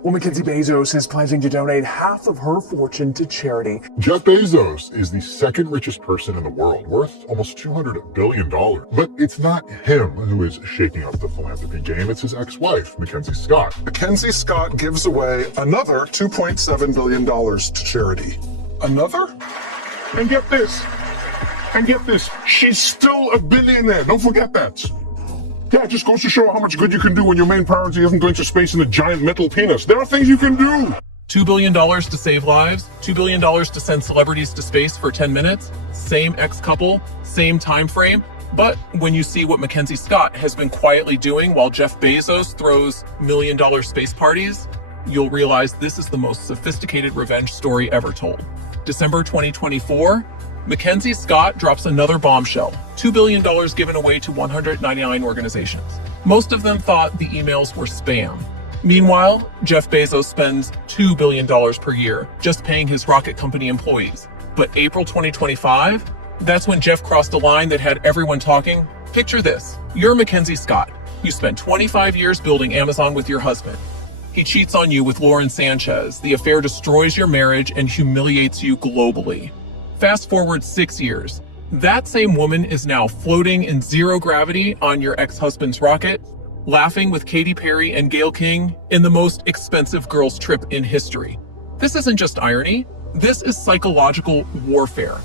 Well, MacKenzie Bezos is pledging to donate half of her fortune to charity. Jeff Bezos is the second richest person in the world, worth almost $200 billion. But it's not him who is shaking up the philanthropy game, it's his ex-wife, MacKenzie Scott. MacKenzie Scott gives away another $2.7 billion to charity. Another? And get this, she's still a billionaire, don't forget that. Yeah, it just goes to show how much good you can do when your main priority isn't going to space in a giant metal penis. There are things you can do. $2 billion to save lives, $2 billion to send celebrities to space for 10 minutes, same ex-couple, same time frame. But when you see what MacKenzie Scott has been quietly doing while Jeff Bezos throws $1 million space parties, you'll realize this is the most sophisticated revenge story ever told. December 2024, MacKenzie Scott drops another bombshell, $2 billion given away to 199 organizations. Most of them thought the emails were spam. Meanwhile, Jeff Bezos spends $2 billion per year just paying his rocket company employees. But April 2025, that's when Jeff crossed a line that had everyone talking. Picture this, you're MacKenzie Scott. You spent 25 years building Amazon with your husband. He cheats on you with Lauren Sanchez. The affair destroys your marriage and humiliates you globally. Fast forward 6 years. That same woman is now floating in zero gravity on your ex-husband's rocket, laughing with Katy Perry and Gayle King in the most expensive girls' trip in history. This isn't just irony. This is psychological warfare.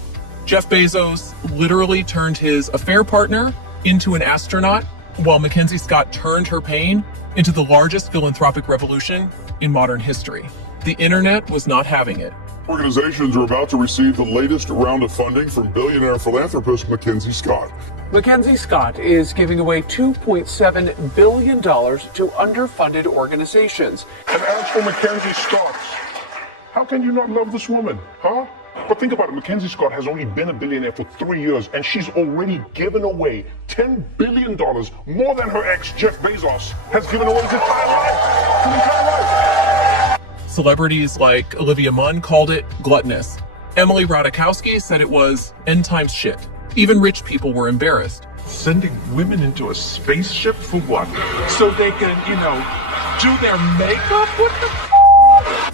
Jeff Bezos literally turned his affair partner into an astronaut, while MacKenzie Scott turned her pain into the largest philanthropic revolution in modern history. The internet was not having it. Organizations are about to receive the latest round of funding from billionaire philanthropist MacKenzie Scott. MacKenzie Scott is giving away $2.7 billion to underfunded organizations. And as for MacKenzie Scott, how can you not love this woman, huh? But think about it, MacKenzie Scott has only been a billionaire for 3 years, and she's already given away $10 billion, more than her ex, Jeff Bezos, has given away his entire life. Celebrities like Olivia Munn called it gluttonous. Emily Ratajkowski said it was end times shit. Even rich people were embarrassed. Sending women into a spaceship for what? So they can, do their makeup?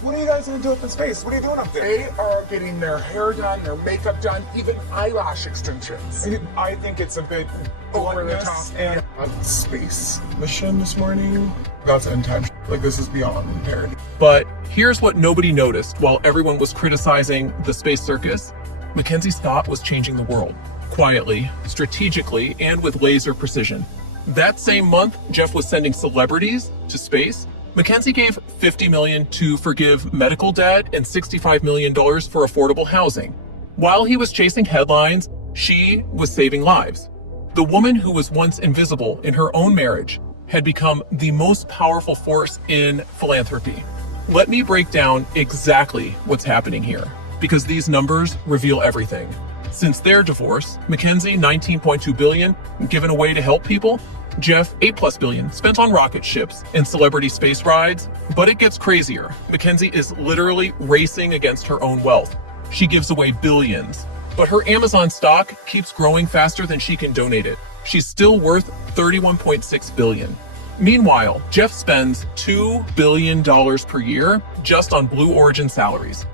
What are you guys gonna do up in space? What are you doing up there? They are getting their hair done, their makeup done, even eyelash extensions. I think it's a bit over the top. And a space mission this morning, that's end time. Like, this is beyond parody. But here's what nobody noticed while everyone was criticizing the space circus. MacKenzie Scott was changing the world. Quietly, strategically, and with laser precision. That same month, Jeff was sending celebrities to space. MacKenzie gave $50 million to forgive medical debt and $65 million for affordable housing. While he was chasing headlines, she was saving lives. The woman who was once invisible in her own marriage had become the most powerful force in philanthropy. Let me break down exactly what's happening here, because these numbers reveal everything. Since their divorce, MacKenzie $19.2 billion given away to help people, Jeff $8+ billion spent on rocket ships and celebrity space rides. But it gets crazier. MacKenzie is literally racing against her own wealth. She gives away billions, but her Amazon stock keeps growing faster than she can donate it. She's still worth $31.6 billion. Meanwhile, Jeff spends $2 billion per year just on Blue Origin salaries.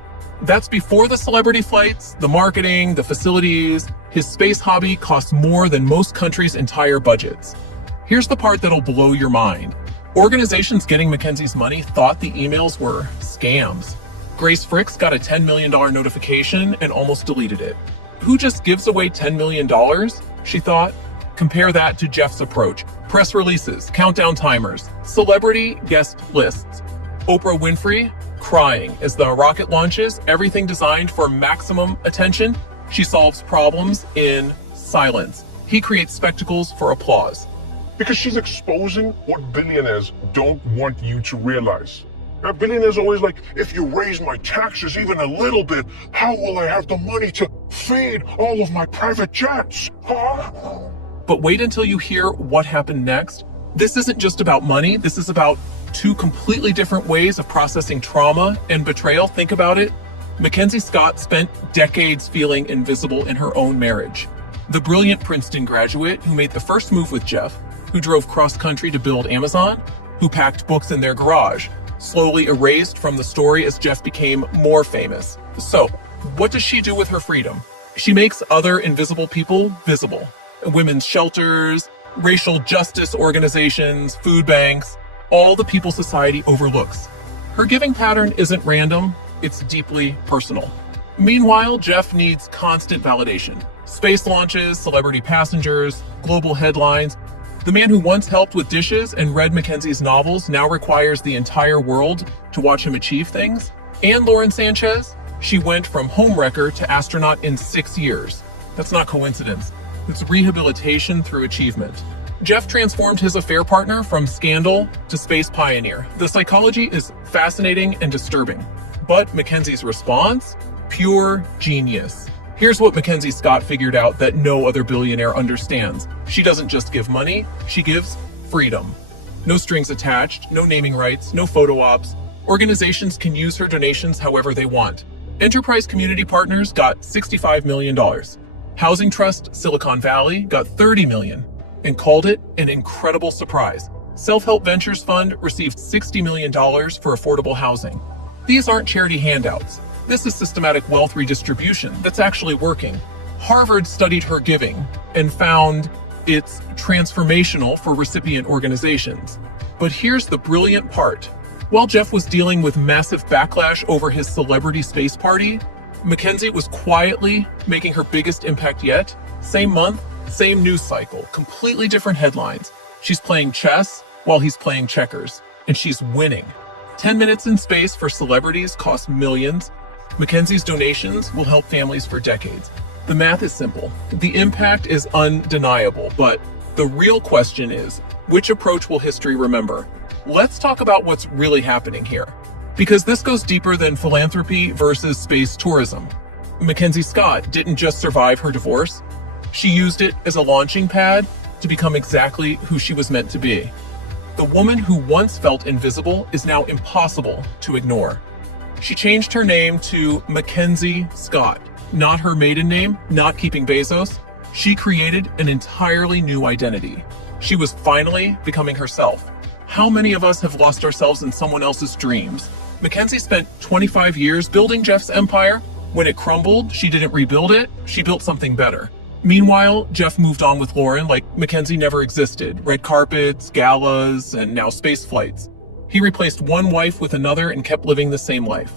That's before the celebrity flights, the marketing, the facilities. His space hobby costs more than most countries' entire budgets. Here's the part that'll blow your mind. Organizations getting MacKenzie's money thought the emails were scams. Grace Fricks got a $10 million notification and almost deleted it. Who just gives away $10 million? She thought. Compare that to Jeff's approach. Press releases, countdown timers, celebrity guest lists. Oprah Winfrey crying as the rocket launches, everything designed for maximum attention. She solves problems in silence. He creates spectacles for applause. Because she's exposing what billionaires don't want you to realize. Billionaires are always like, if you raise my taxes even a little bit, how will I have the money to feed all of my private jets? Huh? But wait until you hear what happened next. This isn't just about money. This is about two completely different ways of processing trauma and betrayal. Think about it. MacKenzie Scott spent decades feeling invisible in her own marriage. The brilliant Princeton graduate who made the first move with Jeff, who drove cross-country to build Amazon, who packed books in their garage, slowly erased from the story as Jeff became more famous. So, what does she do with her freedom? She makes other invisible people visible. Women's shelters, racial justice organizations, food banks, all the people society overlooks. Her giving pattern isn't random, it's deeply personal. Meanwhile, Jeff needs constant validation. Space launches, celebrity passengers, global headlines. The man who once helped with dishes and read MacKenzie's novels now requires the entire world to watch him achieve things. And Lauren Sanchez, she went from homewrecker to astronaut in 6 years. That's not coincidence. It's rehabilitation through achievement. Jeff transformed his affair partner from scandal to space pioneer. The psychology is fascinating and disturbing. But MacKenzie's response? Pure genius. Here's what MacKenzie Scott figured out that no other billionaire understands. She doesn't just give money, she gives freedom. No strings attached, no naming rights, no photo ops. Organizations can use her donations however they want. Enterprise Community Partners got $65 million. Housing Trust Silicon Valley got $30 million and called it an incredible surprise. Self-Help Ventures Fund received $60 million for affordable housing. These aren't charity handouts. This is systematic wealth redistribution that's actually working. Harvard studied her giving and found it's transformational for recipient organizations. But here's the brilliant part. While Jeff was dealing with massive backlash over his celebrity space party, MacKenzie was quietly making her biggest impact yet. Same month, same news cycle, completely different headlines. She's playing chess while he's playing checkers, and she's winning. 10 minutes in space for celebrities cost millions. MacKenzie's donations will help families for decades. The math is simple. The impact is undeniable, but the real question is, which approach will history remember? Let's talk about what's really happening here, because this goes deeper than philanthropy versus space tourism. MacKenzie Scott didn't just survive her divorce. She used it as a launching pad to become exactly who she was meant to be. The woman who once felt invisible is now impossible to ignore. She changed her name to MacKenzie Scott, not her maiden name, not keeping Bezos. She created an entirely new identity. She was finally becoming herself. How many of us have lost ourselves in someone else's dreams? MacKenzie spent 25 years building Jeff's empire. When it crumbled, she didn't rebuild it, she built something better. Meanwhile, Jeff moved on with Lauren like MacKenzie never existed. Red carpets, galas, and now space flights. He replaced one wife with another and kept living the same life.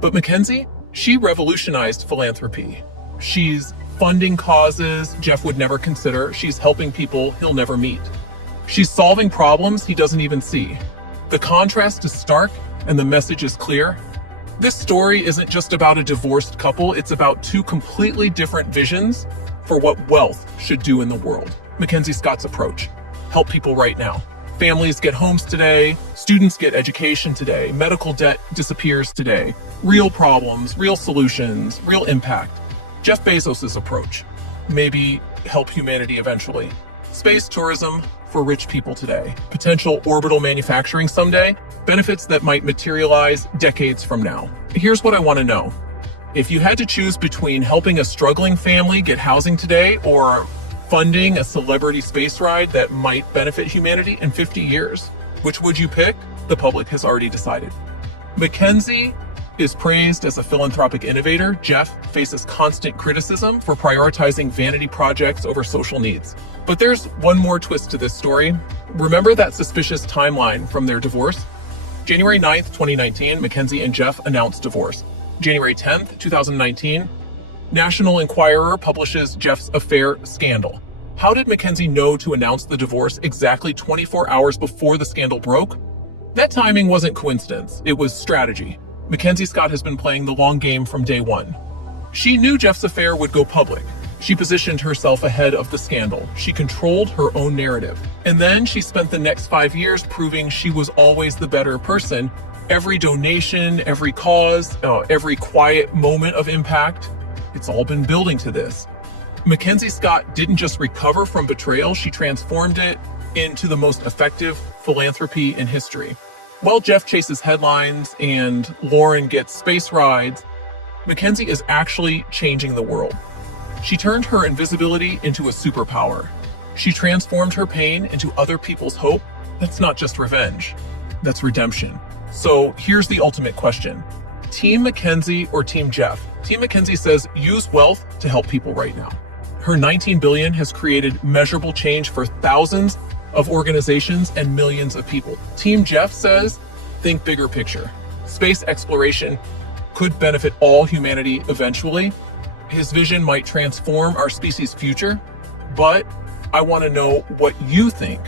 But MacKenzie, she revolutionized philanthropy. She's funding causes Jeff would never consider. She's helping people he'll never meet. She's solving problems he doesn't even see. The contrast is stark and the message is clear. This story isn't just about a divorced couple, it's about two completely different visions for what wealth should do in the world. MacKenzie Scott's approach: help people right now. Families get homes today, students get education today, medical debt disappears today. Real problems, real solutions, real impact. Jeff Bezos' approach: maybe help humanity eventually. Space tourism for rich people today. Potential orbital manufacturing someday. Benefits that might materialize decades from now. Here's what I want to know. If you had to choose between helping a struggling family get housing today or funding a celebrity space ride that might benefit humanity in 50 years, which would you pick? The public has already decided. MacKenzie is praised as a philanthropic innovator. Jeff faces constant criticism for prioritizing vanity projects over social needs. But there's one more twist to this story. Remember that suspicious timeline from their divorce? January 9th, 2019, MacKenzie and Jeff announced divorce. January 10th, 2019, National Enquirer publishes Jeff's affair scandal. How did MacKenzie know to announce the divorce exactly 24 hours before the scandal broke? That timing wasn't coincidence, it was strategy. MacKenzie Scott has been playing the long game from day one. She knew Jeff's affair would go public. She positioned herself ahead of the scandal. She controlled her own narrative. And then she spent the next 5 years proving she was always the better person. Every donation, every cause, every quiet moment of impact, it's all been building to this. MacKenzie Scott didn't just recover from betrayal, she transformed it into the most effective philanthropy in history. While Jeff chases headlines and Lauren gets space rides, MacKenzie is actually changing the world. She turned her invisibility into a superpower. She transformed her pain into other people's hope. That's not just revenge, that's redemption. So here's the ultimate question. Team MacKenzie or Team Jeff? Team MacKenzie says use wealth to help people right now. Her $19 billion has created measurable change for thousands of organizations and millions of people. Team Jeff says think bigger picture. Space exploration could benefit all humanity eventually. His vision might transform our species' future, but I want to know what you think.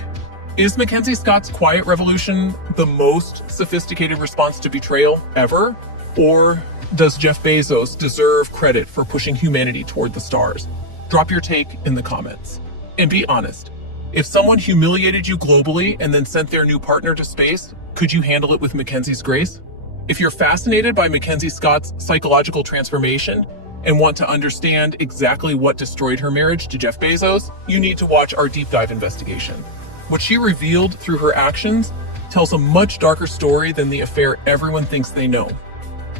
Is Mackenzie Scott's quiet revolution the most sophisticated response to betrayal ever? Or does Jeff Bezos deserve credit for pushing humanity toward the stars? Drop your take in the comments. And be honest, if someone humiliated you globally and then sent their new partner to space, could you handle it with Mackenzie's grace? If you're fascinated by Mackenzie Scott's psychological transformation and want to understand exactly what destroyed her marriage to Jeff Bezos, you need to watch our deep dive investigation. What she revealed through her actions tells a much darker story than the affair everyone thinks they know.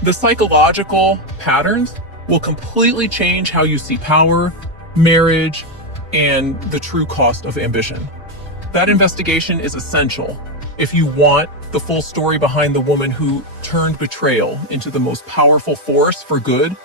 The psychological patterns will completely change how you see power, marriage, and the true cost of ambition. That investigation is essential if you want the full story behind the woman who turned betrayal into the most powerful force for good